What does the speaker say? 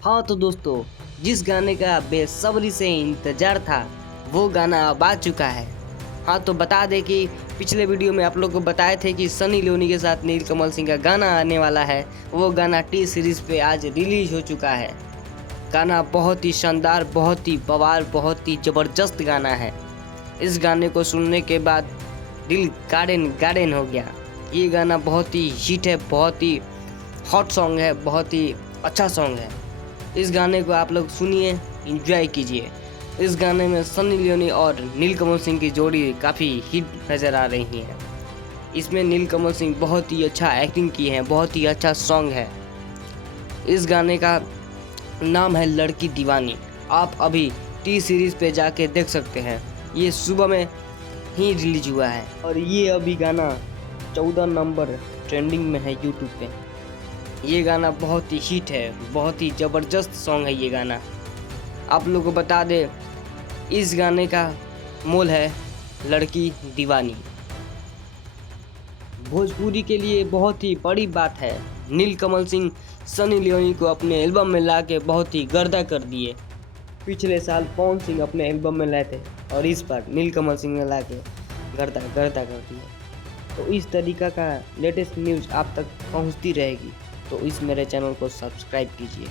हाँ तो दोस्तों, जिस गाने का बेसब्री से इंतजार था वो गाना अब आ चुका है। हाँ तो बता दें कि पिछले वीडियो में आप लोग को बताए थे कि सनी लियोनी के साथ नीलकमल सिंह का गाना आने वाला है। वो गाना टी सीरीज पे आज रिलीज हो चुका है। गाना बहुत ही शानदार, बहुत ही बवाल, बहुत ही ज़बरदस्त गाना है। इस गाने को सुनने के बाद दिल गार्डन गार्डन हो गया। ये गाना बहुत ही हिट है, बहुत ही हॉट सॉन्ग है, बहुत ही अच्छा सॉन्ग है। इस गाने को आप लोग सुनिए, एंजॉय कीजिए। इस गाने में सनी लियोनी और नीलकमल सिंह की जोड़ी काफ़ी हिट नज़र आ रही है। इसमें नीलकमल सिंह बहुत ही अच्छा एक्टिंग की है, बहुत ही अच्छा सॉन्ग है। इस गाने का नाम है लड़की दीवानी। आप अभी टी सीरीज पे जाके देख सकते हैं। ये सुबह में ही रिलीज हुआ है और ये अभी गाना 14 नंबर ट्रेंडिंग में है यूट्यूब पे। ये गाना बहुत ही हिट है, बहुत ही ज़बरदस्त सॉन्ग है ये गाना। आप लोगों को बता दे, इस गाने का मोल है लड़की दीवानी। भोजपुरी के लिए बहुत ही बड़ी बात है। नीलकमल सिंह सनी लियोनी को अपने एल्बम में ला के बहुत ही गर्दा कर दिए। पिछले साल पवन सिंह अपने एल्बम में लाए थे और इस बार नीलकमल सिंह ने ला के गर्दा गर्दा कर दिया। तो इस तरीका का लेटेस्ट न्यूज़ आप तक पहुंचती रहेगी, तो इस मेरे चैनल को सब्सक्राइब कीजिए।